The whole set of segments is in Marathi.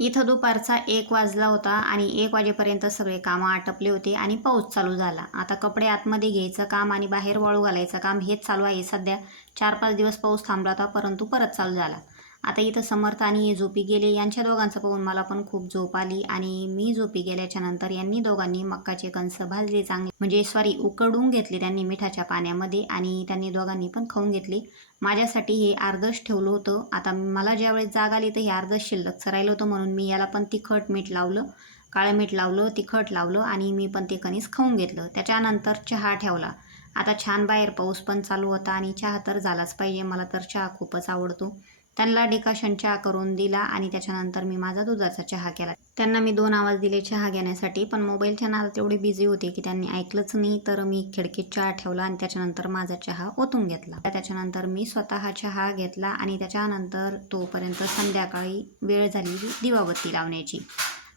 इथं दुपारचा 1 वाजला होता आणि 1 वाजेपर्यंत सगळे कामं आटपले होते आणि पाऊस चालू झाला. आता कपडे आतमध्ये घ्यायचं काम आणि बाहेर वाळू घालायचं काम हेच चालू आहे सध्या. 4-5 दिवस पाऊस थांबला होता, परंतु परत चालू झाला. आता इथं समर्थ आणि झोपी गेले. यांच्या दोघांचं पाहून मला पण खूप झोप आली आणि मी झोपी गेल्याच्या नंतर यांनी दोघांनी मक्काचे कणस भाजले चांगले, म्हणजे उकडून घेतले त्यांनी मिठाच्या पाण्यामध्ये आणि त्यांनी दोघांनी पण खाऊन घेतले. माझ्यासाठी हे अर्धच ठेवलं होतं. आता मला ज्यावेळेस जाग आली तर हे अर्धच शिल्लकचं राहिलं होतं, म्हणून मी याला पण तिखट मीठ लावलं, काळं मीठ लावलं, तिखट लावलं आणि मी पण ते कणीस खाऊन घेतलं. त्याच्यानंतर चहा ठेवला. आता छान बाहेर पाऊस पण चालू होता आणि चहा तर झालाच पाहिजे. मला तर चहा खूपच आवडतो. त्यांना डिकॉशन चहा करून दिला आणि त्याच्यानंतर मी माझा दुधाचा चहा केला. त्यांना मी 2 आवाज दिले चहा घेण्यासाठी, पण मोबाईलच्या नादात एवढे बिझी होते की त्यांनी ऐकलंच नाही. तर मी खिडकीत चहा ठेवला आणि त्याच्यानंतर माझा चहा ओतून घेतला. त्याच्यानंतर मी स्वतः चहा घेतला आणि त्याच्यानंतर तोपर्यंत संध्याकाळी वेळ झाली दिवाबत्ती लावण्याची.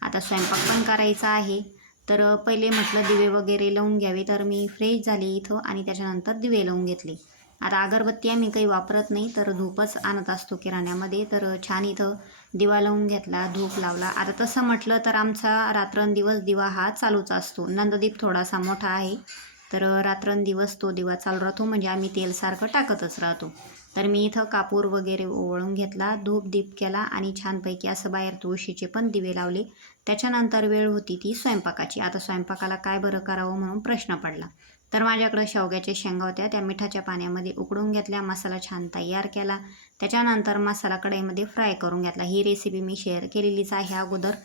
आता स्वयंपाक पण करायचा आहे. तर पहिले म्हटलं दिवे वगैरे लावून घ्यावे, तर मी फ्रेश झाले इथं आणि त्याच्यानंतर दिवे लावून घेतले. आता अगरबत्ती आम्ही काही वापरत नाही, तर धूपच आणत असतो किराण्यामध्ये. तर छान इथं दिवा लावून घेतला, धूप लावला. आता तसं म्हटलं तर आमचा रात्रंदिवस दिवा हा चालूच असतो. नंददीप थोडासा मोठा आहे, तर रात्रंदिवस तो दिवा चालू राहतो, म्हणजे आम्ही तेलसारखं टाकतच राहतो. तर मी इथं कापूर वगैरे ओवाळून घेतला, धूप दीप केला आणि छानपैकी असं बाहेर तुळशीचे पण दिवे लावले. त्याच्यानंतर वेळ होती ती स्वयंपाकाची. आता स्वयंपाकाला काय बरं करावं म्हणून प्रश्न पडला. तर माझ्याकडं शेवग्याच्या शेंगा होत्या, त्या मिठाच्या पाण्यामध्ये उकडून घेतल्या, मसाला छान तयार केला. त्याच्यानंतर मसाला कढईमध्ये फ्राय करून घेतला. ही रेसिपी मी शेअर केलेलीच आहे अगोदर.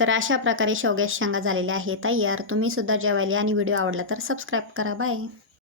तर अशा प्रकारे शेवग्याच्या शेंगा झालेल्या आहेत तयार. तुम्ही सुद्धा जेवायला आणि व्हिडिओ आवडला तर सबस्क्राईब करा. बाय.